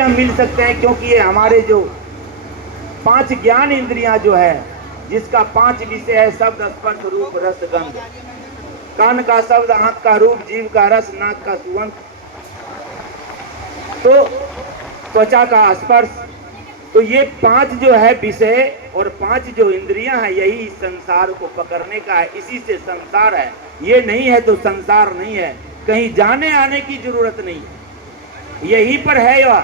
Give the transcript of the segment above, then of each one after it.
इसलिए हम मिल सकते हैं क्योंकि ये हमारे जो 5 ज्ञान इंद्रियां जो है, जिसका 5 विषय है, शब्द स्पर्श रूप रस गंध, कान का शब्द, आंख का रूप, जीभ का रस, नाक का सुगंध, तो त्वचा का स्पर्श, तो ये 5 जो है विषय और 5 जो इंद्रियां हैं, यही संसार को पकड़ने का है। इसी से संसार है, ये नहीं है तो संसार नहीं है। कहीं जाने आने की जरूरत नहीं, यहीं पर है। यह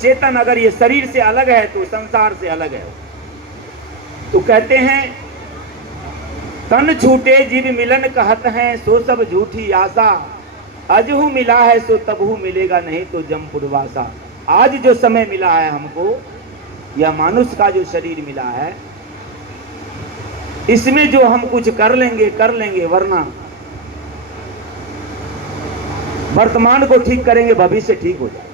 चेतन अगर ये शरीर से अलग है तो संसार से अलग है। तो कहते हैं तन छूटे जीव मिलन कहत हैं, सो सब झूठी आशा, अजहू मिला है सो तबहू मिलेगा, नहीं तो जम पुरवासा। आज जो समय मिला है हमको, यह मानुष का जो शरीर मिला है, इसमें जो हम कुछ कर लेंगे, वरना वर्तमान को ठीक करेंगे, भविष्य ठीक हो जाए।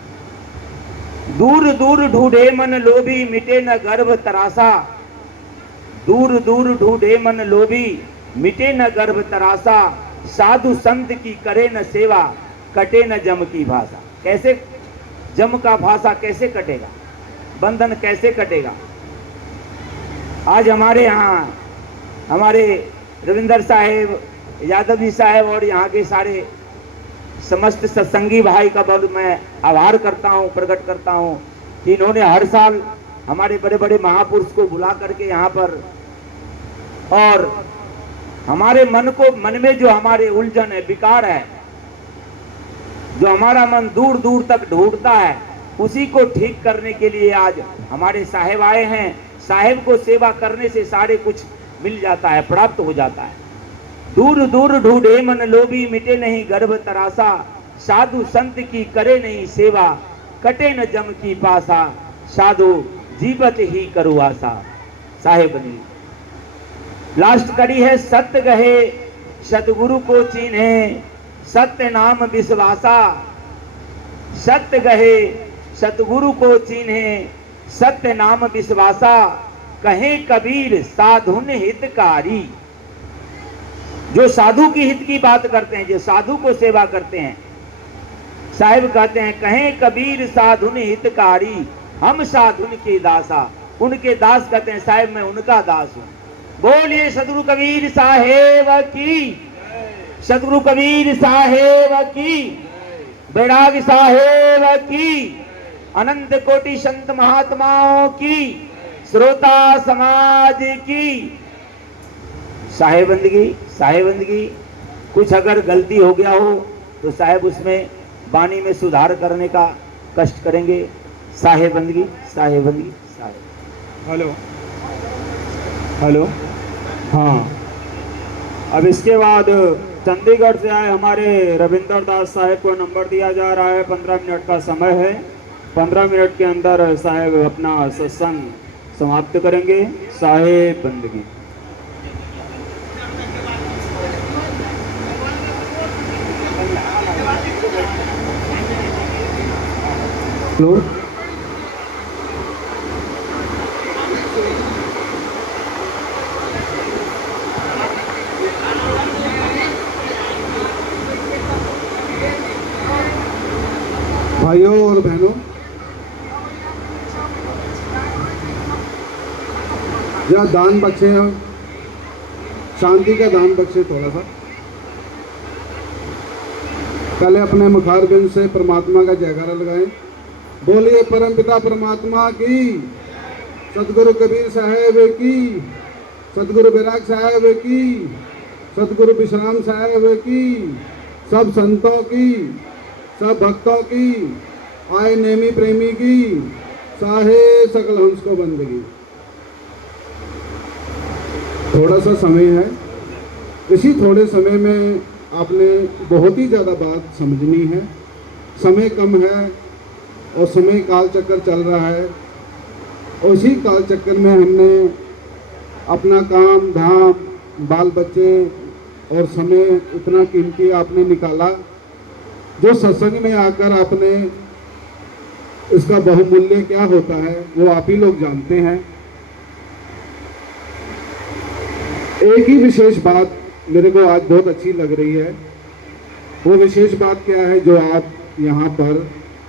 दूर दूर ढूंढे मन लोभी, मिटे न गर्भ तरासा, दूर दूर ढूंढे मन लोभी, मिटे न गर्भ तरासा, साधु संत की करे न सेवा, कटे न जम की भाषा। कैसे जम का भाषा कैसे कटेगा, बंधन कैसे कटेगा। आज हमारे यहाँ हमारे रविंदर साहेब, यादव जी साहेब और यहाँ के सारे समस्त सत्संगी भाई का बहुत मैं आभार करता हूँ, प्रकट करता हूँ कि इन्होंने हर साल हमारे बड़े बड़े महापुरुष को बुला करके यहाँ पर, और हमारे मन में जो हमारे उलझन है, विकार है, जो हमारा मन दूर दूर तक ढूंढता है, उसी को ठीक करने के लिए आज हमारे साहेब आए हैं। साहेब को सेवा करने से सारे कुछ मिल जाता है, प्राप्त हो जाता है। दूर दूर ढूंढे मन लोभी, मिटे नहीं गर्भ तरासा, साधु संत की करे नहीं सेवा, कटे न जम की पासा, साधु जीवत ही करो आशा। साहेब ने लास्ट कड़ी है, सत्य गहे सतगुरु को चीन्हे, सत्य नाम विश्वासा, सत्य गहे सतगुरु को चीन्हे, सत्य नाम विश्वासा, कहे कबीर साधुन हितकारी। जो साधु की हित की बात करते हैं, जो साधु को सेवा करते हैं, साहिब कहते हैं कहे कबीर साधुन हितकारी, हम साधुन के दासा। उनके दास कहते हैं साहिब मैं उनका दास हूं। बोलिए सतगुरु कबीर साहेब की, सतगुरु कबीर साहेब की, बैराग साहेब की, अनंत कोटि संत महात्माओं की, श्रोता समाज की। साहेबंदगी कुछ अगर गलती हो गया हो तो साहेब उसमें वाणी में सुधार करने का कष्ट करेंगे। साहेबंदगी साहेब। हेलो हाँ, अब इसके बाद चंडीगढ़ से आए हमारे रविंदर दास साहेब को नंबर दिया जा रहा है। 15 मिनट का समय है। 15 मिनट के अंदर साहेब अपना सत्संग समाप्त करेंगे। साहेबंदगी। हेलो भाइयों और बहनों, या दान बख्शे, शांति का दान बख्शे। थोड़ा सा पहले अपने मुखारबिंद से परमात्मा का जयकारा लगाएं। बोलिए परमपिता परमात्मा की, सतगुरु कबीर साहेब की, सतगुरु बैराग साहेब की, सतगुरु विश्राम साहेब की, सब संतों की, सब भक्तों की, आए नेमी प्रेमी की, साहे सकल हंस को बंदगी। थोड़ा सा समय है, इसी थोड़े समय में आपने बहुत ही ज़्यादा बात समझनी है। समय कम है और समय काल चक्कर चल रहा है। उसी काल चक्कर में हमने अपना काम धाम, बाल बच्चे और समय इतना कीमती आपने निकाला, जो सत्संग में आकर आपने इसका बहुमूल्य क्या होता है वो आप ही लोग जानते हैं। एक ही विशेष बात मेरे को आज बहुत अच्छी लग रही है। वो विशेष बात क्या है जो आप यहाँ पर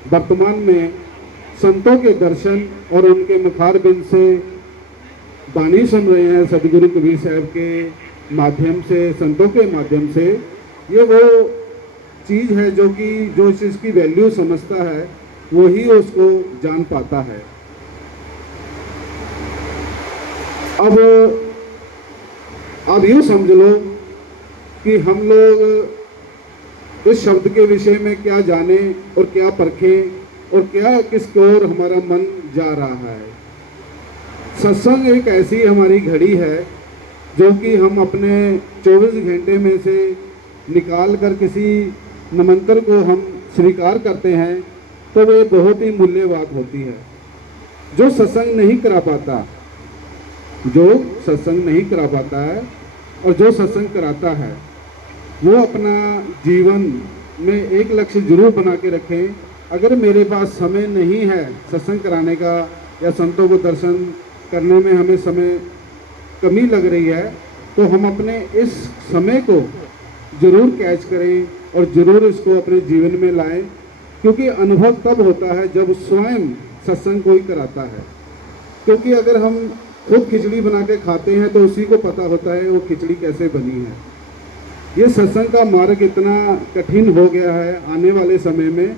वर्तमान में संतों के दर्शन और उनके मुखारबिंद से बानी सुन रहे हैं सदगुरु कबीर साहब के माध्यम से, संतों के माध्यम से। ये वो चीज़ है जो कि जो इस चीज़ की वैल्यू समझता है वही उसको जान पाता है। अब यूँ समझ लो कि हम लोग इस शब्द के विषय में क्या जाने और क्या परखें और क्या किसकी ओर हमारा मन जा रहा है। सत्संग एक ऐसी हमारी घड़ी है जो कि हम अपने 24 घंटे में से निकाल कर किसी निमंत्रण को हम स्वीकार करते हैं तो वे बहुत ही मूल्य बात होती है। जो सत्संग नहीं करा पाता, जो सत्संग नहीं करा पाता है और जो सत्संग कराता है वो अपना जीवन में एक लक्ष्य जरूर बना के रखें। अगर मेरे पास समय नहीं है सत्संग कराने का या संतों को दर्शन करने में हमें समय कमी लग रही है तो हम अपने इस समय को जरूर कैच करें और ज़रूर इसको अपने जीवन में लाएं, क्योंकि अनुभव तब होता है जब स्वयं सत्संग कोई कराता है। क्योंकि अगर हम खुद खिचड़ी बना के खाते हैं तो उसी को पता होता है वो खिचड़ी कैसे बनी है। ये सत्संग का मार्ग इतना कठिन हो गया है, आने वाले समय में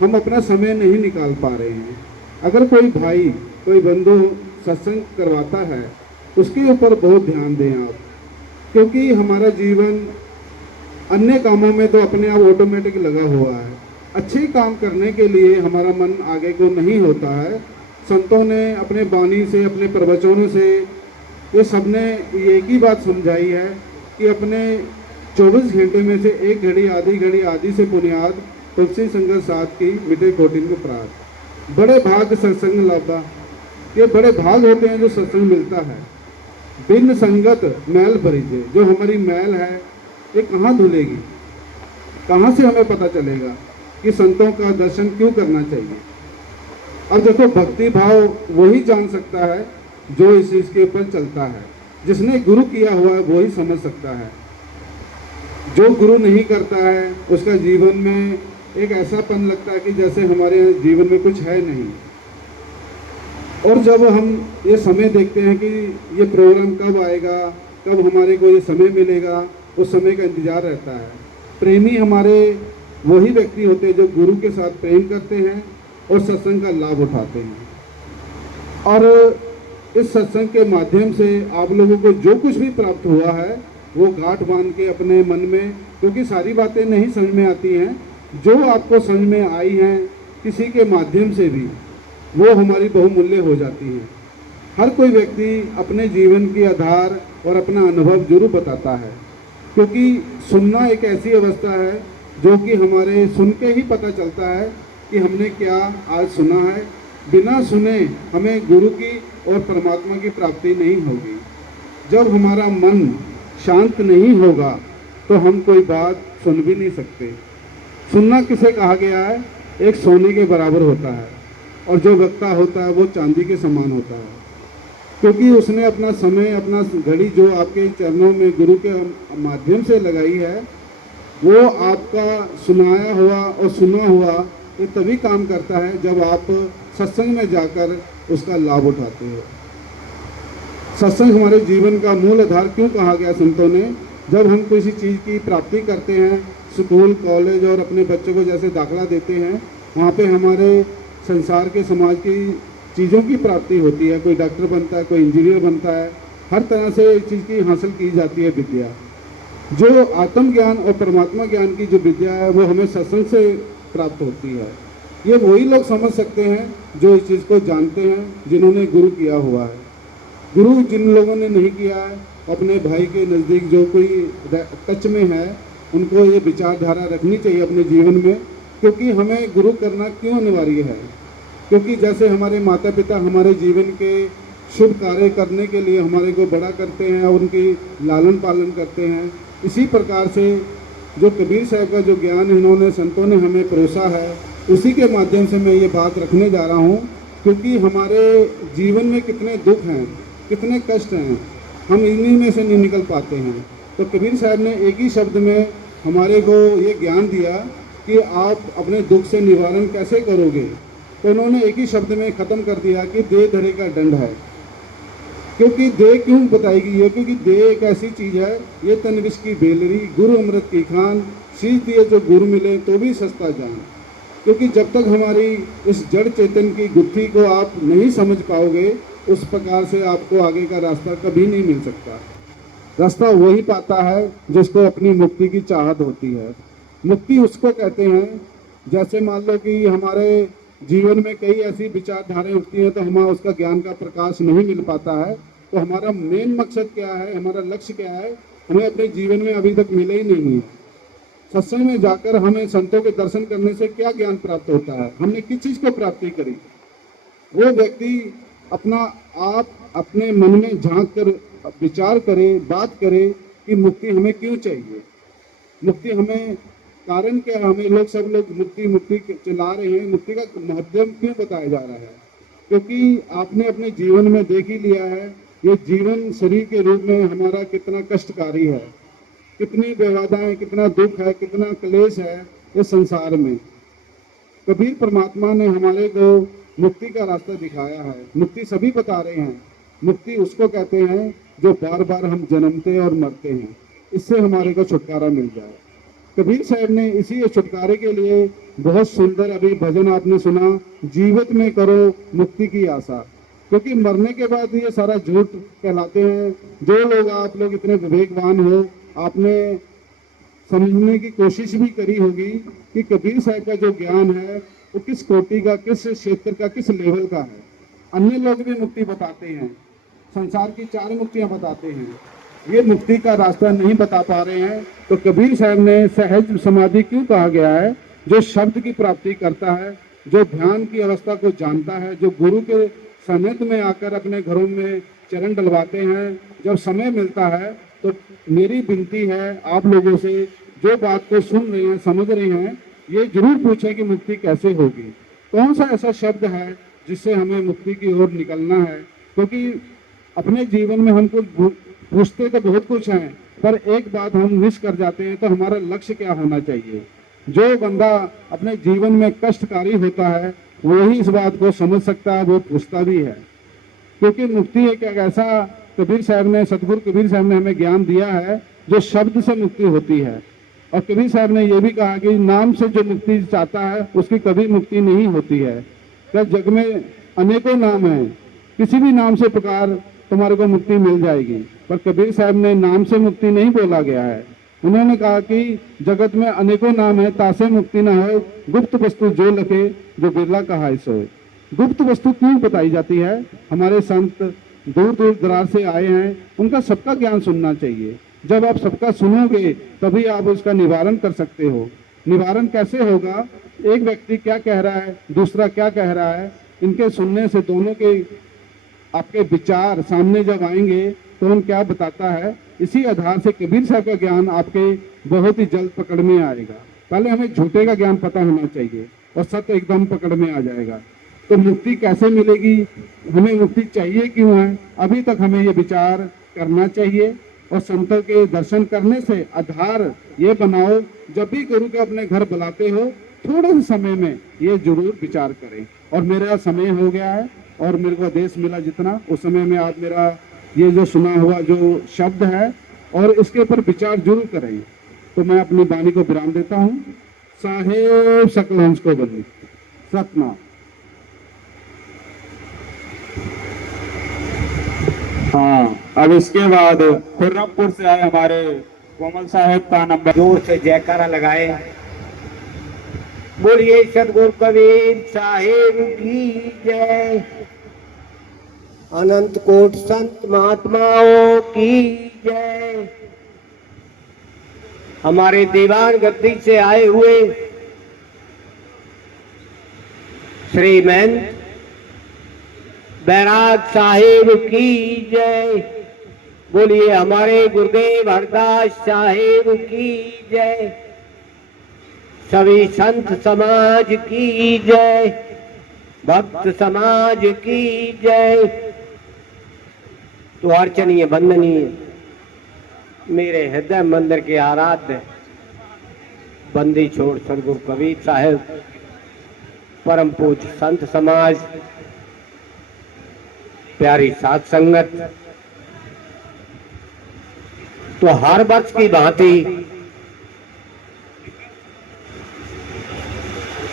हम अपना समय नहीं निकाल पा रहे हैं। अगर कोई भाई कोई बंधु सत्संग करवाता है उसके ऊपर बहुत ध्यान दें आप, क्योंकि हमारा जीवन अन्य कामों में तो अपने आप ऑटोमेटिक लगा हुआ है। अच्छे काम करने के लिए हमारा मन आगे को नहीं होता है। संतों ने अपने वाणी से, अपने प्रवचनों से ये सबने एक ही बात समझाई है कि अपने 24 घंटे में से एक घड़ी आदि से बुनियाद तुलसी संगत साथ की मिटे कोटिन को प्रात। बड़े भाग सत्संग लाभा, ये बड़े भाग होते हैं जो सत्संग मिलता है। बिन संगत मैल परिचय, जो हमारी मैल है ये कहाँ धुलेगी, कहाँ से हमें पता चलेगा कि संतों का दर्शन क्यों करना चाहिए। अब देखो भक्ति भाव वही जान सकता है जो इस चीज़ के ऊपर चलता है। जिसने गुरु किया हुआ है वही समझ सकता है। जो गुरु नहीं करता है उसका जीवन में एक ऐसापन लगता है कि जैसे हमारे जीवन में कुछ है नहीं। और जब हम ये समय देखते हैं कि ये प्रोग्राम कब आएगा, कब हमारे को ये समय मिलेगा, उस समय का इंतज़ार रहता है। प्रेमी हमारे वही व्यक्ति होते हैं जो गुरु के साथ प्रेम करते हैं और सत्संग का लाभ उठाते हैं। और इस सत्संग के माध्यम से आप लोगों को जो कुछ भी प्राप्त हुआ है वो गांठ बांध के अपने मन में, क्योंकि सारी बातें नहीं समझ में आती हैं, जो आपको समझ में आई हैं किसी के माध्यम से भी वो हमारी बहुमूल्य हो जाती हैं। हर कोई व्यक्ति अपने जीवन की आधार और अपना अनुभव जरूर बताता है, क्योंकि सुनना एक ऐसी अवस्था है जो कि हमारे सुन के ही पता चलता है कि हमने क्या आज सुना है। बिना सुने हमें गुरु की और परमात्मा की प्राप्ति नहीं होगी। जब हमारा मन शांत नहीं होगा तो हम कोई बात सुन भी नहीं सकते। सुनना किसे कहा गया है, एक सोने के बराबर होता है और जो वक्ता होता है वो चांदी के समान होता है, क्योंकि उसने अपना समय, अपना घड़ी जो आपके चरणों में गुरु के माध्यम से लगाई है वो आपका सुनाया हुआ और सुना हुआ ये तभी काम करता है जब आप सत्संग में जाकर उसका लाभ उठाते हो। सत्संग हमारे जीवन का मूल आधार क्यों कहा गया संतों ने। जब हम किसी चीज़ की प्राप्ति करते हैं, स्कूल कॉलेज और अपने बच्चों को जैसे दाखला देते हैं, वहाँ पे हमारे संसार के समाज की चीज़ों की प्राप्ति होती है। कोई डॉक्टर बनता है, कोई इंजीनियर बनता है, हर तरह से एक चीज़ की हासिल की जाती है विद्या। जो आत्मज्ञान और परमात्मा ज्ञान की जो विद्या है वो हमें सत्संग से प्राप्त होती है। ये वही लोग समझ सकते हैं जो इस चीज़ को जानते हैं, जिन्होंने गुरु किया हुआ है। गुरु जिन लोगों ने नहीं किया है, अपने भाई के नज़दीक जो कोई टच में है, उनको ये विचारधारा रखनी चाहिए अपने जीवन में। क्योंकि हमें गुरु करना क्यों अनिवार्य है, क्योंकि जैसे हमारे माता पिता हमारे जीवन के शुभ कार्य करने के लिए हमारे को बड़ा करते हैं और उनकी लालन पालन करते हैं, इसी प्रकार से जो कबीर साहब का जो ज्ञान इन्होंने संतों ने हमें परोसा है, उसी के माध्यम से मैं ये बात रखने जा रहा हूँ। क्योंकि हमारे जीवन में कितने दुख हैं, कितने कष्ट हैं, हम इन्हीं में से नहीं निकल पाते हैं। तो कबीर साहब ने एक ही शब्द में हमारे को ये ज्ञान दिया कि आप अपने दुख से निवारण कैसे करोगे, तो उन्होंने एक ही शब्द में ख़त्म कर दिया कि दे धरे का दंड है। क्योंकि दे क्यों बताएगी ये, क्योंकि दे एक ऐसी चीज़ है, ये तन विष की बेलरी, गुरु अमृत की खान, शीश दिए जो गुरु मिले तो भी सस्ता जान। क्योंकि जब तक हमारी इस जड़ चेतन की गुत्थी को आप नहीं समझ पाओगे, उस प्रकार से आपको आगे का रास्ता कभी नहीं मिल सकता। रास्ता वही पाता है जिसको अपनी मुक्ति की चाहत होती है। मुक्ति उसको कहते हैं, जैसे मान लो कि हमारे जीवन में कई ऐसी विचारधाराएं उठती हैं तो हमें उसका ज्ञान का प्रकाश नहीं मिल पाता है। तो हमारा मेन मकसद क्या है, हमारा लक्ष्य क्या है, हमें अपने जीवन में अभी तक मिले ही नहीं है। सत्संग में जाकर हमें संतों के दर्शन करने से क्या ज्ञान प्राप्त होता है, हमने किस चीज़ को प्राप्ति करी। वो व्यक्ति अपना आप अपने मन में झांक कर विचार करे, बात करे कि मुक्ति हमें क्यों चाहिए, मुक्ति हमें कारण क्या है। हमें लोग सब लोग मुक्ति मुक्ति चला रहे हैं, मुक्ति का महत्व क्यों बताया जा रहा है, क्योंकि आपने अपने जीवन में देख ही लिया है ये जीवन शरीर के रूप में हमारा कितना कष्टकारी है, कितनी बेवादाएं, कितना दुख है, कितना क्लेश है इस संसार में। कबीर परमात्मा ने हमारे को मुक्ति का रास्ता दिखाया है। मुक्ति सभी बता रहे हैं, मुक्ति उसको कहते हैं जो बार बार हम जन्मते और मरते हैं, इससे हमारे को छुटकारा मिल जाए। कबीर साहब ने इसी छुटकारे के लिए बहुत सुंदर अभी भजन आपने सुना, जीवित में करो मुक्ति की आशा। क्योंकि मरने के बाद ये सारा झूठ कहलाते हैं। जो लोग आप लोग इतने विवेकवान हो, आपने समझने की कोशिश भी करी होगी कि कबीर साहब का जो ज्ञान है वो किस कोटि का, किस क्षेत्र का, किस लेवल का है। अन्य लोग भी मुक्ति बताते हैं, संसार की 4 मुक्तियां बताते हैं, ये मुक्ति का रास्ता नहीं बता पा रहे हैं। तो कबीर साहब ने सहज समाधि क्यों कहा गया है, जो शब्द की प्राप्ति करता है, जो ध्यान की अवस्था को जानता है, जो गुरु के सानिध्य में आकर अपने घरों में चरण डलवाते हैं। जब समय मिलता है तो मेरी विनती है आप लोगों से, जो बात को सुन रहे हैं, समझ रहे हैं, ये जरूर पूछें कि मुक्ति कैसे होगी, कौन सा ऐसा शब्द है जिससे हमें मुक्ति की ओर निकलना है। क्योंकि अपने जीवन में हम कुछ पूछते तो बहुत कुछ हैं, पर एक बात हम मिस कर जाते हैं, तो हमारा लक्ष्य क्या होना चाहिए। जो बंदा अपने जीवन में कष्टकारी होता है वही इस बात को समझ सकता है, वो पूछता भी है। क्योंकि मुक्ति एक ऐसा कबीर साहब ने, सतगुरु कबीर साहब ने हमें ज्ञान दिया है जो शब्द से मुक्ति होती है। और कबीर साहब ने यह भी कहा कि नाम से जो मुक्ति चाहता है उसकी कभी मुक्ति नहीं होती है। क्या जग में अनेकों नाम हैं, किसी भी नाम से पुकार तुम्हारे को मुक्ति मिल जाएगी, पर कबीर साहब ने नाम से मुक्ति नहीं बोला गया है। उन्होंने कहा कि जगत में अनेकों नाम है, तासे मुक्ति न हो, गुप्त वस्तु जो लखे, जो बिरला कहा सोए। गुप्त वस्तु क्यों बताई जाती है, हमारे संत दूर दूर दराज से आए हैं, उनका सबका ज्ञान सुनना चाहिए। जब आप सबका सुनोगे तभी आप उसका निवारण कर सकते हो। निवारण कैसे होगा, एक व्यक्ति क्या कह रहा है, दूसरा क्या कह रहा है, इनके सुनने से दोनों के आपके विचार सामने जब आएंगे तो हम क्या बताता है, इसी आधार से कबीर साहब का ज्ञान आपके बहुत ही जल्द पकड़ में आएगा। पहले हमें झूठे का ज्ञान पता होना चाहिए और सत्य एकदम पकड़ में आ जाएगा। तो मुक्ति कैसे मिलेगी, हमें मुक्ति चाहिए क्यों है, अभी तक हमें ये विचार करना चाहिए। और संतों के दर्शन करने से आधार ये बनाओ, जब भी गुरु के अपने घर बुलाते हो थोड़े से समय में ये जरूर विचार करें। और मेरा समय हो गया है और मेरे को आदेश मिला जितना, उस समय में आप मेरा ये जो सुना हुआ जो शब्द है और इसके ऊपर विचार जरूर करें। तो मैं अपनी वाणी को विराम देता हूँ। साहेब सकल हंस को बंदी सतनाम। हाँ, अब इसके बाद खुर्रमपुर से आए हमारे कोमल साहब का नंबर। जोर से जयकारा लगाए। बोलिए सतगुरु कबीर साहिब की जय। अनंत कोट संत महात्माओं की जय। हमारे दीवान गद्दी से आए हुए श्रीमंत बैराग साहिब की जय। बोलिए हमारे गुरुदेव हरदास साहिब की जय। सभी संत समाज की जय, भक्त समाज की जय। तो अर्चनीय वंदनीय मेरे हृदय मंदिर के आराध्य बंदी छोड़ सदगुरु कबीर साहब, परम पूज्य संत समाज, प्यारी साध संगत, तो हर वर्ष की भांति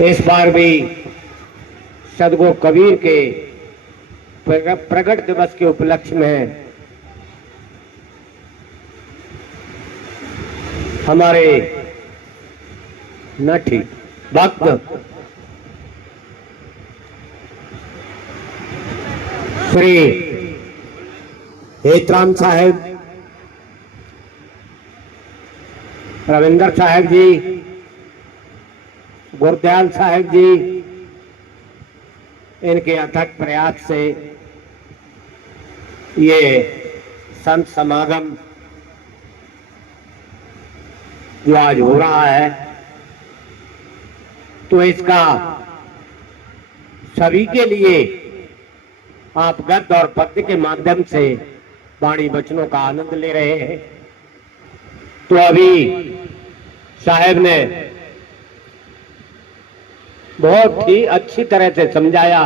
इस बार भी सदगुरु कबीर के प्रकट दिवस के उपलक्ष्य में हमारे नठी भक्त श्री हेतराम साहब, रविंदर साहब जी, गुरदयाल साहब जी, इनके अथक प्रयास से ये संत समागम जो आज हो रहा है, तो इसका सभी के लिए आप गद्य और पद्य के माध्यम से वाणी वचनों का आनंद ले रहे हैं। तो अभी साहब ने बहुत ही अच्छी तरह से समझाया।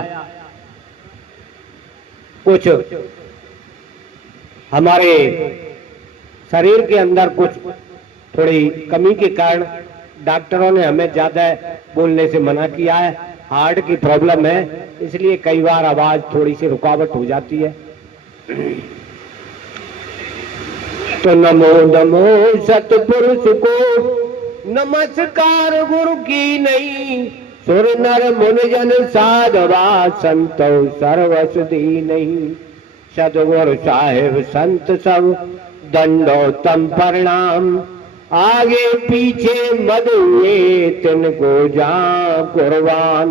कुछ हमारे शरीर के अंदर कुछ थोड़ी कमी के कारण डॉक्टरों ने हमें ज्यादा बोलने से मना किया है। हार्ट की प्रॉब्लम है, इसलिए कई बार आवाज थोड़ी सी रुकावट हो जाती है। तो नमो नमो सतपुरुष को नमस्कार गुरु की नहीं, सुर नर मुन जन साधवा संतो सर्वस दी नहीं। सदगुरु साहेब संत सब दंडोतम प्रणाम, आगे पीछे मद हुए तिनको जा कुर्बान।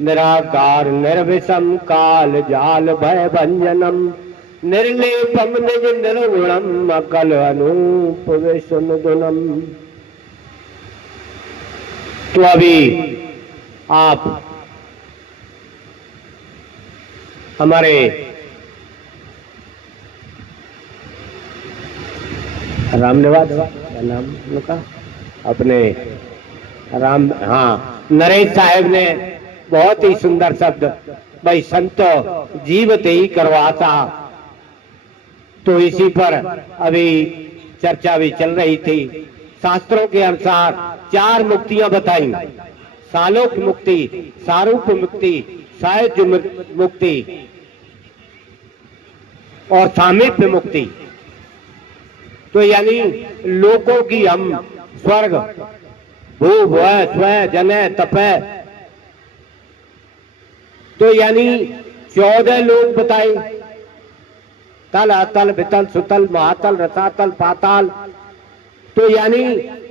निराकार निर्विषम काल जाल भय भंजनम, निर्लेपम निज निर्गुणम अकल अनूप विष्णुदुनम। तो अभी आप हमारे रामनिवास नाम उनका अपने राम, हाँ, नरेश साहब ने बहुत ही सुंदर शब्द, भाई संत जीवत ही करवाता। तो इसी पर अभी चर्चा भी चल रही थी। शास्त्रों के अनुसार 4 मुक्तियां बताई: सालोक मुक्ति, सारूप मुक्ति, सायुज्य मुक्ति और सामीप्य मुक्ति। तो यानी लोकों की हम स्वर्ग भू भुव स्व जन तपय, तो यानी 14 लोक बताए: तल अतल वितल सुतल महातल रसातल पाताल। तो यानी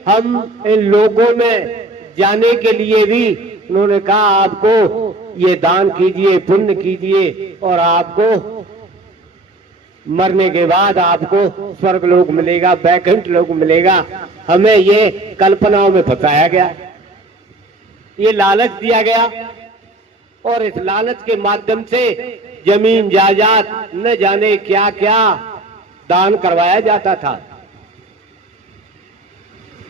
हम इन लोगों में जाने के लिए भी उन्होंने कहा आपको ये दान कीजिए, पुण्य कीजिए, और आपको मरने के बाद आपको स्वर्ग लोक मिलेगा, वैकुंठ लोक मिलेगा। हमें ये कल्पनाओं में फंसाया गया, ये लालच दिया गया, और इस लालच के माध्यम से जमीन जायदाद न जाने क्या क्या दान करवाया जाता था।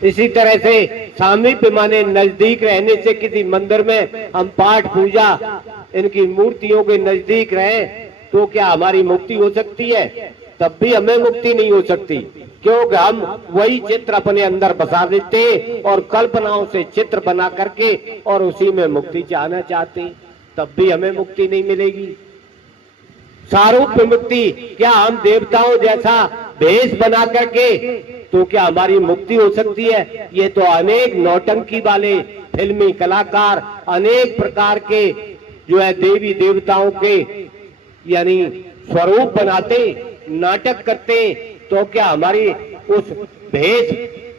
इसी तरह से सामीप्य माने नजदीक रहने से, किसी मंदिर में हम पाठ पूजा इनकी मूर्तियों के नजदीक रहे तो क्या हमारी मुक्ति हो सकती है? तब भी हमें मुक्ति नहीं हो सकती, क्योंकि हम वही चित्र अपने अंदर बसा देते और कल्पनाओं से चित्र बना करके और उसी में मुक्ति चाहना चाहते, तब भी हमें मुक्ति नहीं मिलेगी। सारूप मुक्ति, क्या हम देवताओं जैसा भेष बना करके तो क्या हमारी मुक्ति हो सकती है? ये तो अनेक नौटंकी वाले फिल्मी कलाकार अनेक प्रकार के जो है देवी देवताओं के यानी स्वरूप बनाते, नाटक करते, तो क्या हमारी उस भेष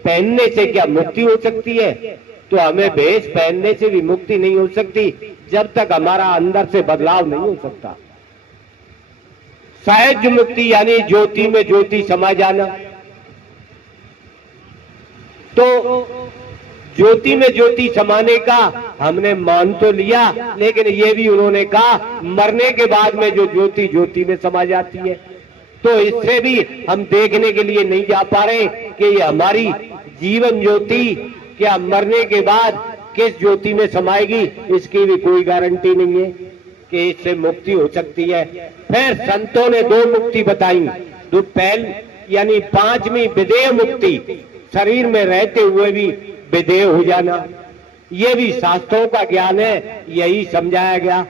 पहनने से क्या मुक्ति हो सकती है? तो हमें भेष पहनने से भी मुक्ति नहीं हो सकती जब तक हमारा अंदर से बदलाव नहीं हो सकता। सहज मुक्ति यानी ज्योति में ज्योति समा जाना। तो ज्योति में ज्योति समाने का हमने मान तो लिया, लेकिन ये भी उन्होंने कहा मरने के बाद में जो ज्योति ज्योति में समा जाती है। तो इससे भी हम देखने के लिए नहीं जा पा रहे कि ये हमारी जीवन ज्योति क्या मरने के बाद किस ज्योति में समाएगी इसकी भी कोई गारंटी नहीं है कि इससे मुक्ति हो सकती है। फिर संतों ने दो मुक्ति बताई, दो पहल यानी पांचवी विदेह मुक्ति, शरीर में रहते हुए भी विदेह हो जाना, ये भी शास्त्रों का ज्ञान है, यही समझाया गया।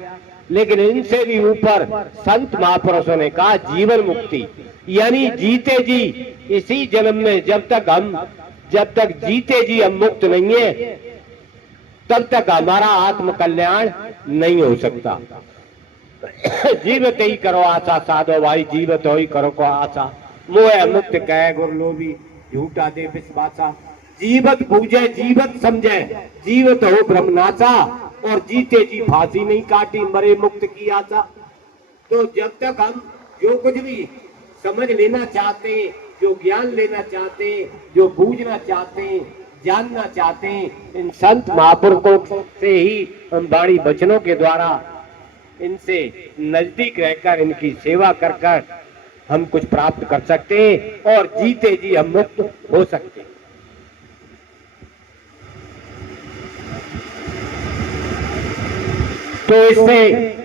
लेकिन इनसे भी ऊपर संत महापुरुषों ने कहा जीवन मुक्ति, यानी जीते जी इसी जन्म में जब तक जीते जी हम मुक्त नहीं है तब तक हमारा आत्म कल्याण नहीं हो सकता। जीवत ही करो आशा साधो भाई, जीवत हो ही करो को आशा, मोह मुक्त कह गुरु लोभी झूठा दे विश्वासा, जीवत पूजे जीवत समझे, जीवत हो ब्रह्मनाशा, और जीते जी फांसी नहीं काटी मरे मुक्त की आशा। तो जब तक हम जो कुछ भी समझ लेना चाहते हैं, जो ज्ञान लेना चाहते हैं, जो बूझना चाहते हैं, जानना चाहते हैं, इन संत महापुरुषों से ही हम वाणी वचनों के द्वारा इनसे नजदीक रहकर इनकी सेवा कर कर हम कुछ प्राप्त कर सकते हैं और जीते जी हम मुक्त हो सकते हैं। तो इससे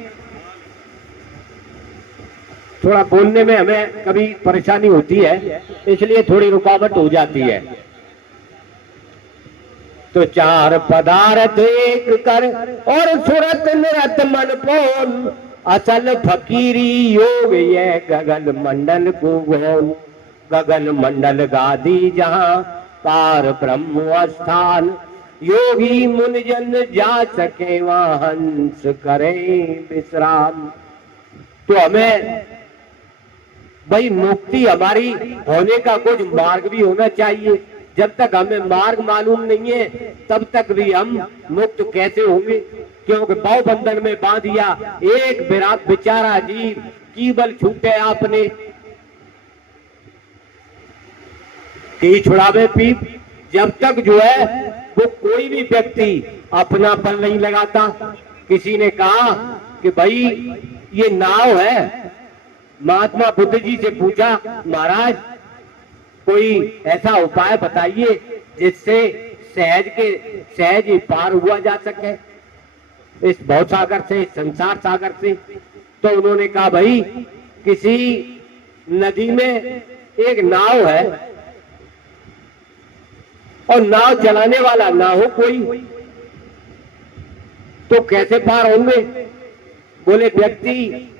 थोड़ा बोलने में हमें कभी परेशानी होती है, इसलिए थोड़ी रुकावट हो जाती है। तो चार पदार्थ एक कर और सुरत निरत मन पोन, असल फकीरी योग ये गगन मंडल को गौन, गगन मंडल गादी जहां पार ब्रह्म स्थान, योगी मुनिजन जा सके वहां हंस करें विश्राम। तो हमें भाई मुक्ति हमारी होने का कुछ मार्ग भी होना चाहिए। जब तक हमें मार्ग मालूम नहीं है तब तक भी हम मुक्त कैसे होंगे, क्योंकि भाव बंधन में बांध दिया एक विराट बेचारा जीव, केवल छूटे आपने की छुड़ावे पीप। जब तक जो है वो कोई भी व्यक्ति अपना बल नहीं लगाता। किसी ने कहा कि भाई ये नाव है, महात्मा बुद्ध जी से पूछा महाराज कोई ऐसा उपाय बताइए जिससे सहज ही पार हुआ जा सके इस भव सागर से, संसार सागर से। तो उन्होंने कहा भाई किसी नदी में एक नाव है और नाव चलाने वाला ना हो कोई, तो कैसे पार होंगे? बोले व्यक्ति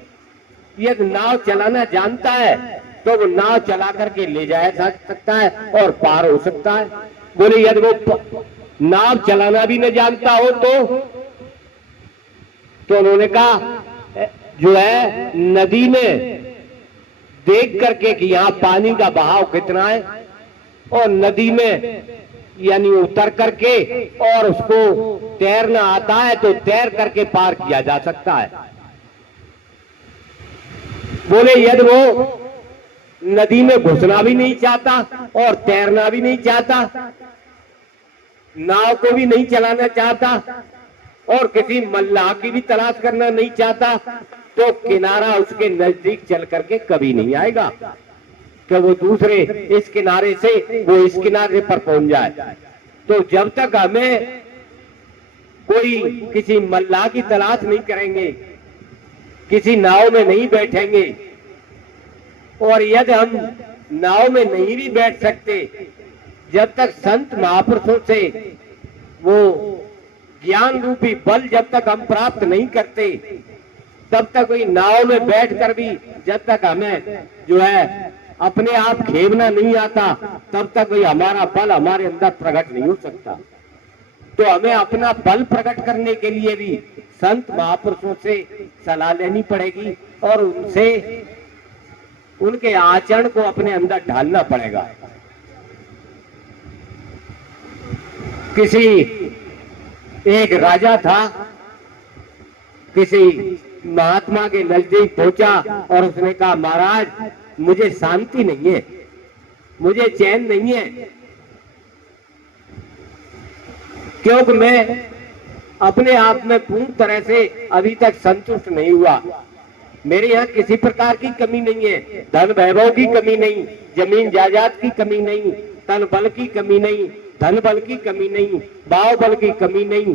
ये नाव चलाना जानता है तो वो नाव चला करके ले जाया जा सकता है और पार हो सकता है। बोले यदि वो नाव चलाना भी न जानता हो तो उन्होंने कहा जो है नदी में देख करके कि यहाँ पानी का बहाव कितना है और नदी में यानी उतर करके और उसको तैरना आता है तो तैर करके पार किया जा सकता है। बोले यदि वो नदी में घुसना भी नहीं चाहता और तैरना भी नहीं चाहता, नाव को भी नहीं चलाना चाहता और किसी मल्लाह की भी तलाश करना नहीं चाहता, तो किनारा उसके नजदीक चल करके कभी नहीं आएगा कि वो दूसरे इस किनारे से वो इस किनारे पर पहुंच जाए। तो जब तक हमें कोई किसी मल्लाह की तलाश नहीं करेंगे, किसी नाव में नहीं बैठेंगे, और यदि हम नाव में नहीं भी बैठ सकते, जब तक संत महापुरुषों से वो ज्ञान रूपी बल जब तक हम प्राप्त नहीं करते, तब तक वही नाव में बैठकर भी जब तक हमें जो है अपने आप खेवना नहीं आता, तब तक वही हमारा बल हमारे अंदर प्रकट नहीं हो सकता। तो हमें अपना बल प्रकट करने के लिए भी संत महापुरुषों से सलाह लेनी पड़ेगी और उनसे उनके आचरण को अपने अंदर ढालना पड़ेगा। किसी एक राजा था, किसी महात्मा के नजदीक पहुंचा और उसने कहा महाराज मुझे शांति नहीं है, मुझे चैन नहीं है, क्योंकि मैं अपने आप में पूर्ण तरह से अभी तक संतुष्ट नहीं हुआ। मेरे यहाँ किसी प्रकार की कमी नहीं है, धन वैभव की कमी नहीं, जमीन जायदाद की कमी नहीं, तन बल की कमी नहीं, धन बल की कमी नहीं, बाव बल की कमी नहीं,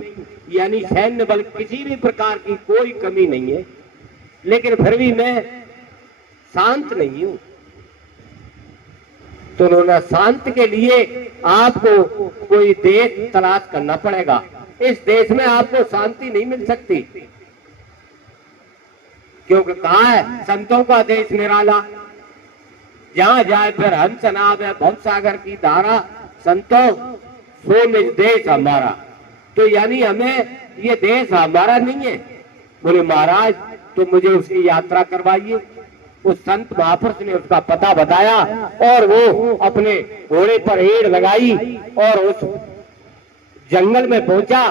यानी सैन्य बल किसी भी प्रकार की कोई कमी नहीं है, लेकिन फिर भी मैं शांत नहीं हूं। तो उन्होंने शांत के लिए आपको कोई देश तलाश करना पड़ेगा। इस देश में आपको शांति नहीं मिल सकती, क्योंकि कहा है संतों का देश निराला, जहां जाए फिर हंस नावे भवसागर की धारा, संतों सो निज देश हमारा। तो यानी हमें ये देश हमारा नहीं है। बोले महाराज तो मुझे उसकी यात्रा करवाइए। उस संत महापुरुष ने उसका पता बताया और वो अपने घोड़े पर एड़ लगाई और उस जंगल में पहुंचा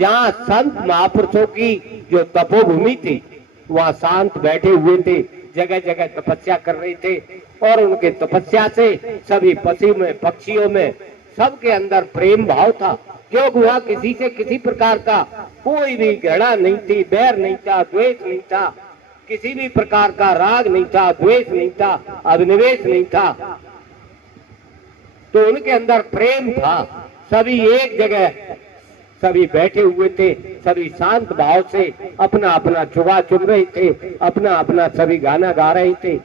जहां संत महापुरुषों की जो तपोभूमि थी, वहां शांत बैठे हुए थे, जगह जगह तपस्या कर रहे थे। और उनके तपस्या से सभी पशु में पक्षियों में सबके अंदर प्रेम भाव था, क्योंकि वहां किसी से किसी प्रकार का कोई भी घृणा नहीं थी, बैर नहीं था, द्वेष नहीं था, किसी भी प्रकार का राग नहीं था, द्वेष नहीं था, अभिनिवेश नहीं था। तो उनके अंदर प्रेम था। सभी एक जगह सभी बैठे हुए थे, सभी शांत भाव से अपना अपना चुगा चुन रहे थे, अपना अपना सभी गाना गा रहे थे,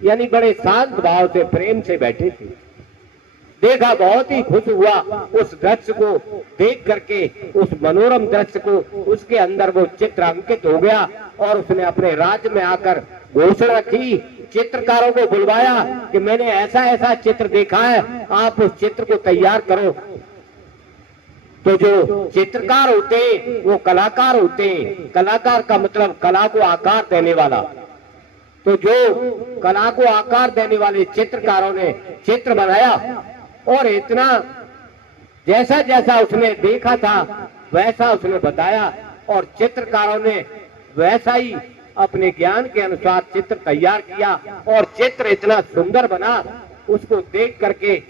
यानी बड़े शांत भाव से प्रेम से बैठे थे। देखा, बहुत ही खुश हुआ उस दृश्य को देख करके, उस मनोरम दृश्य को। उसके अंदर वो चित्र अंकित हो गया और उसने अपने राज्य में आकर घोषणा की, चित्रकारों को बुलवाया कि मैंने ऐसा ऐसा चित्र देखा है, आप उस चित्र को तैयार करो। तो जो चित्रकार होते वो कलाकार होते। कलाकार का मतलब कला को आकार देने वाला। तो जो कला को आकार देने वाले चित्रकारों ने चित्र बनाया और इतना जैसा जैसा उसने देखा था वैसा उसने बताया, और चित्रकारों ने वैसा ही अपने ज्ञान के अनुसार चित्र तैयार किया और चित्र इतना सुंदर बना, उसको देख करके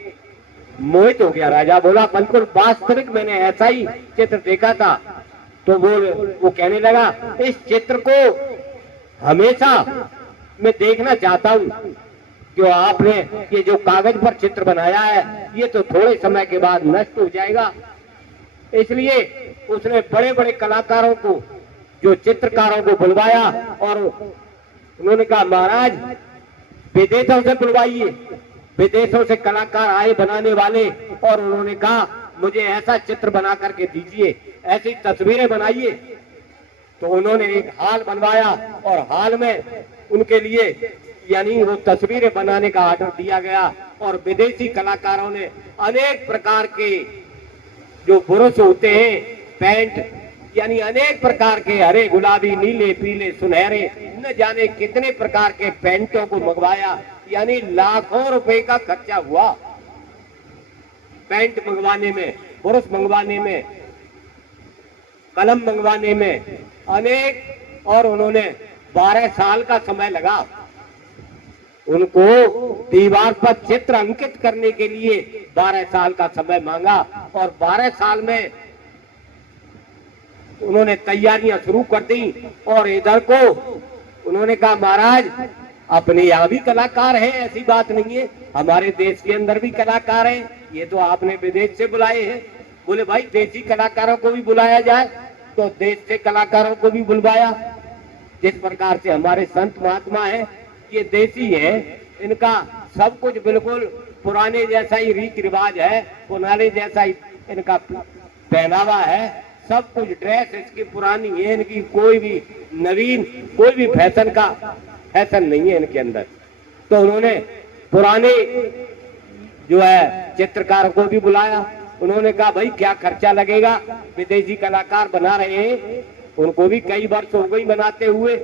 मोहित हो गया राजा। बोला बिल्कुल वास्तविक मैंने ऐसा ही चित्र देखा था। तो वो कहने लगा, इस चित्र को हमेशा मैं देखना चाहता हूँ, जो आपने ये जो कागज पर चित्र बनाया है ये तो थोड़े समय के बाद नष्ट हो जाएगा। इसलिए उसने बड़े बड़े कलाकारों को, जो चित्रकारों को बुलवाया और उन्होंने कहा महाराज विदेशों से बुलवाइए। विदेशों से कलाकार आए बनाने वाले, और उन्होंने कहा मुझे ऐसा चित्र बना करके दीजिए, ऐसी तस्वीरें बनाइए। तो उन्होंने एक हाल बनवाया और हाल में उनके लिए यानी वो तस्वीरें बनाने का आर्डर दिया गया। और विदेशी कलाकारों ने अनेक प्रकार के जो पुरुष होते हैं पैंट, यानी अनेक प्रकार के हरे गुलाबी नीले पीले सुनहरे न जाने कितने प्रकार के पैंटों को मंगवाया, यानी लाखों रुपए का खर्चा हुआ पैंट मंगवाने में, पुरुष मंगवाने में, कलम मंगवाने में अनेक। और उन्होंने 12 साल का समय लगा उनको दीवार पर चित्र अंकित करने के लिए 12 साल का समय मांगा। और 12 साल में उन्होंने तैयारियां शुरू कर दी। और इधर को उन्होंने कहा महाराज अपने यहाँ भी कलाकार हैं, ऐसी बात नहीं है, हमारे देश के अंदर भी कलाकार हैं, ये तो आपने विदेश से बुलाए हैं। बोले भाई देसी कलाकारों को भी बुलाया जाए। तो देश से कलाकारों को भी बुलवाया। जिस प्रकार से हमारे संत महात्मा हैं ये देसी है, इनका सब कुछ बिल्कुल पुराने जैसा ही रीति रिवाज है, पुराने जैसा ही इनका पहनावा है, सब कुछ ड्रेस इसकी पुरानी है, इनकी कोई भी नवीन कोई भी फैशन का फैशन नहीं है इनके अंदर। तो उन्होंने पुराने जो है चित्रकार को भी बुलाया। उन्होंने कहा भाई क्या खर्चा लगेगा, विदेशी कलाकार बना रहे हैं, उनको भी कई वर्ष हो गई बनाते हुए,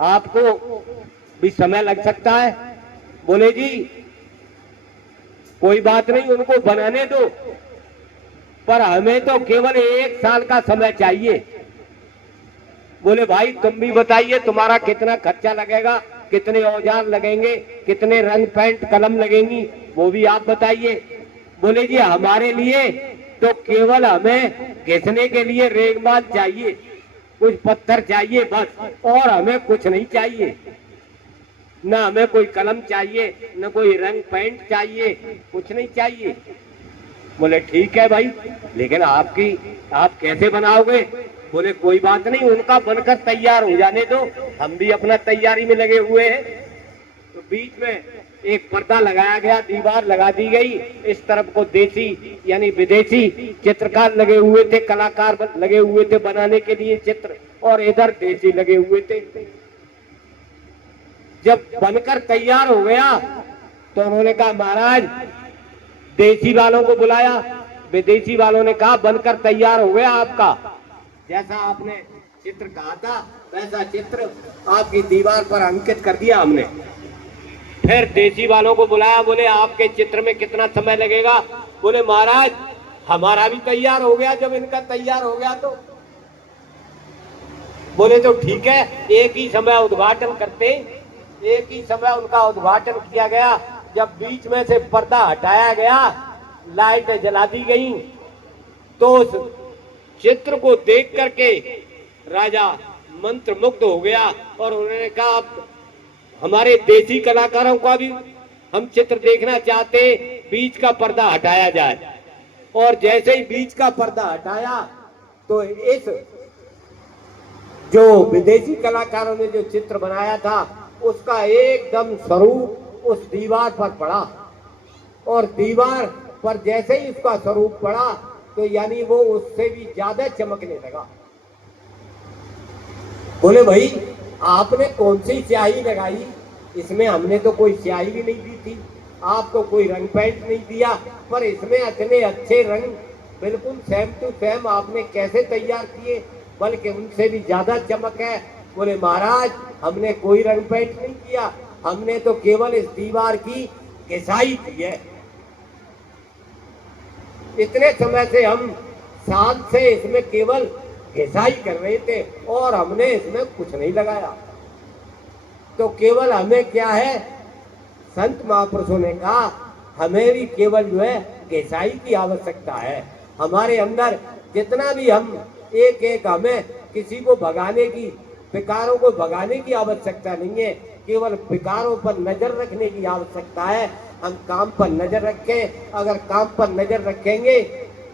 आपको भी समय लग सकता है। बोले जी कोई बात नहीं, उनको बनाने दो, पर हमें तो केवल 1 साल का समय चाहिए। बोले भाई तुम भी बताइए तुम्हारा कितना खर्चा लगेगा, कितने औजार लगेंगे, कितने रंग पेंट कलम लगेंगी, वो भी आप बताइए। बोले जी हमारे लिए तो केवल हमें घिसने के लिए रेगमाल चाहिए, कुछ पत्थर चाहिए बस, और हमें कुछ नहीं चाहिए, न हमें कोई कलम चाहिए, न कोई रंग पेंट चाहिए, कुछ नहीं चाहिए। बोले ठीक है भाई, लेकिन आप कैसे बनाओगे? बोले कोई बात नहीं, उनका बनकर तैयार हो जाने दो, हम भी अपना तैयारी में लगे हुए हैं। तो बीच में एक पर्दा लगाया गया, दीवार लगा दी गई। इस तरफ को देसी यानी विदेशी चित्रकार लगे हुए थे, कलाकार लगे हुए थे बनाने के लिए चित्र, और इधर देसी लगे हुए थे। जब बनकर तैयार हो गया तो उन्होंने कहा महाराज, देसी वालों को बुलाया। विदेशी वालों ने कहा बनकर तैयार हो गया आपका, जैसा आपने चित्र कहा था वैसा चित्र आपकी दीवार पर अंकित कर दिया हमने। फिर देसी वालों को बुलाया, बोले आपके चित्र में कितना समय लगेगा? बोले महाराज हमारा भी तैयार हो गया, जब इनका तैयार हो गया तो। बोले तो ठीक है, एक ही समय उद्घाटन करते। एक ही समय उनका उद्घाटन किया गया। जब बीच में से पर्दा हटाया गया, लाइटें जला दी गई, तो उस चित्र को देख करके राजा मंत्रमुग्ध हो गया और उन्होंने कहा अब हमारे देसी कलाकारों का भी हम चित्र देखना चाहते, बीच का पर्दा हटाया जाए। और जैसे ही बीच का पर्दा हटाया तो इस जो विदेशी कलाकारों ने जो चित्र बनाया था उसका एकदम स्वरूप उस दीवार पर पड़ा, और दीवार पर जैसे ही उसका स्वरूप पड़ा तो यानी वो उससे भी ज्यादा चमकने लगा। बोले भाई आपने कौन सी स्याही लगाई? इसमें हमने तो कोई स्याही भी नहीं दी थी, आप तो कोई रंग पेंट नहीं दिया, पर इसमें इतने अच्छे रंग बिल्कुल सेम टू सेम आपने कैसे तैयार किए, बल्कि उनसे भी ज्यादा चमक है। बोले महाराज हमने कोई रंग पेंट नहीं किया, हमने तो केवल इस दीवार की घिसाई की है। इतने समय से हम साल से इसमें केवल घिसाई कर रहे थे और हमने इसमें कुछ नहीं लगाया। तो केवल हमें क्या है, संत महापुरुषों ने कहा हमें भी केवल जो है घिसाई की आवश्यकता है। हमारे अंदर जितना भी हम एक हमें किसी को भगाने की, विकारों को भगाने की आवश्यकता नहीं है, केवल विकारों पर नजर रखने की आवश्यकता है। हम काम पर नजर रखें, अगर काम पर नजर रखेंगे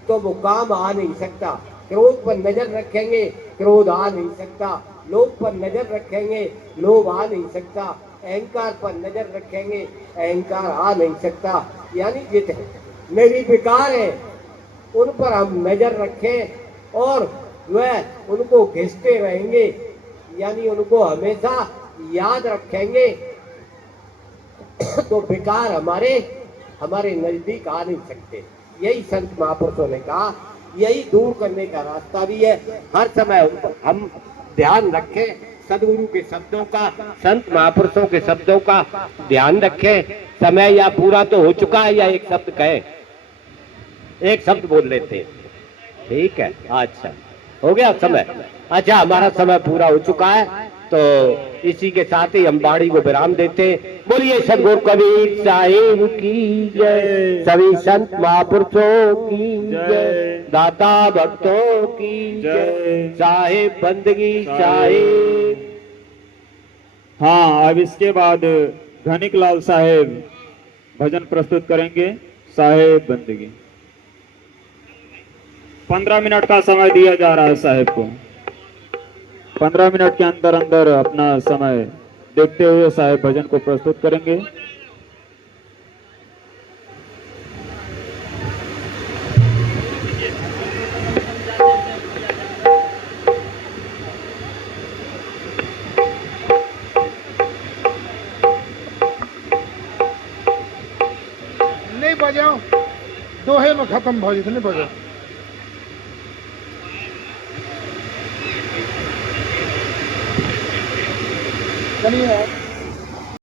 तो वो काम आ नहीं सकता। क्रोध पर नजर रखेंगे, क्रोध आ नहीं सकता। लोभ पर नजर रखेंगे, लोभ आ नहीं सकता। अहंकार पर नजर रखेंगे, अहंकार आ नहीं सकता। यानी जितने भी विकार है उन पर हम नजर रखें और वह उनको घिसते रहेंगे, यानी उनको हमेशा याद रखेंगे, तो विकार हमारे नजदीक आ नहीं सकते। यही संत महापुरुषों ने कहा, यही दूर करने का रास्ता भी है। हर समय हम ध्यान रखें सदगुरु के शब्दों का, संत महापुरुषों के शब्दों का ध्यान रखें। समय या पूरा तो हो चुका है, या एक शब्द कहें, एक शब्द बोल लेते हैं, ठीक है? अच्छा हो गया समय। अच्छा हमारा समय पूरा हो चुका है, तो इसी के साथ ही हम वाणी को विराम देते। बोलिए सदगुरु कबीर साहिब की जय, सभी संत महापुरुषों की जय, दाता भक्तों की जय, साहिब बंदगी साहिब। हाँ, अब इसके बाद धनिक लाल साहेब भजन प्रस्तुत करेंगे, साहेब बंदगी। 15 मिनट का समय दिया जा रहा है साहेब को। 15 मिनट के अंदर अंदर अपना समय देखते हुए साहेब भजन को प्रस्तुत करेंगे। नहीं बजाओ, दोहे में खत्म भो नहीं बजाओ। चलिए